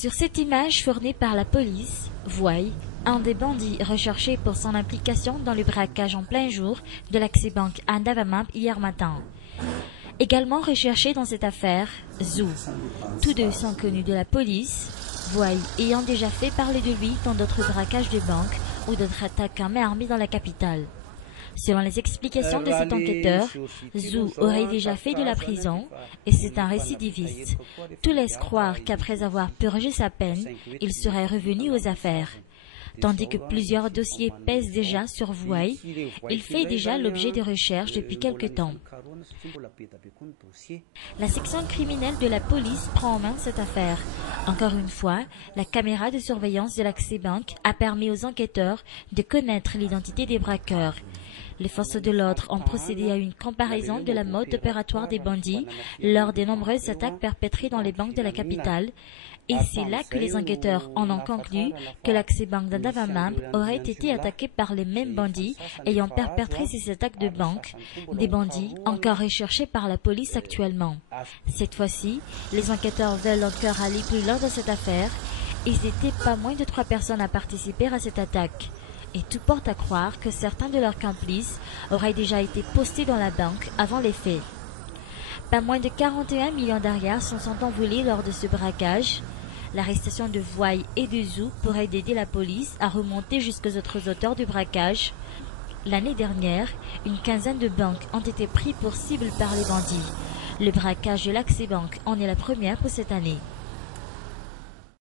Sur cette image fournie par la police, voyez un des bandits recherchés pour son implication dans le braquage en plein jour de l'Axi-Bank à Ndavamamp hier matin. Également recherché dans cette affaire, Zou. Tous deux sont connus de la police, voyez ayant déjà fait parler de lui dans d'autres braquages de banques ou d'autres attaques à main armée dans la capitale. Selon les explications de cet enquêteur, Zou aurait déjà fait de la prison et c'est un récidiviste. Tout laisse croire qu'après avoir purgé sa peine, il serait revenu aux affaires. Tandis que plusieurs dossiers pèsent déjà sur Vouaille, il fait déjà l'objet de recherches depuis quelque temps. La section criminelle de la police prend en main cette affaire. Encore une fois, la caméra de surveillance de l'Axi-Bank a permis aux enquêteurs de connaître l'identité des braqueurs. Les forces de l'ordre ont procédé à une comparaison de la mode opératoire des bandits lors des nombreuses attaques perpétrées dans les banques de la capitale. Et c'est là que les enquêteurs en ont conclu que l'Axi-Bank d'Ndavamamp aurait été attaqué par les mêmes bandits ayant perpétré ces attaques de banque, des bandits encore recherchés par la police actuellement. Cette fois-ci, les enquêteurs veulent encore aller plus loin dans cette affaire. Ils étaient pas moins de 3 personnes à participer à cette attaque. Et tout porte à croire que certains de leurs complices auraient déjà été postés dans la banque avant les faits. Pas moins de 41 millions d'arias sont envolés lors de ce braquage. L'arrestation de Vouaille et de Zou pourrait aider la police à remonter jusqu'aux autres auteurs du braquage. L'année dernière, une quinzaine de banques ont été pris pour cible par les bandits. Le braquage de l'Axi-Bank en est la première pour cette année.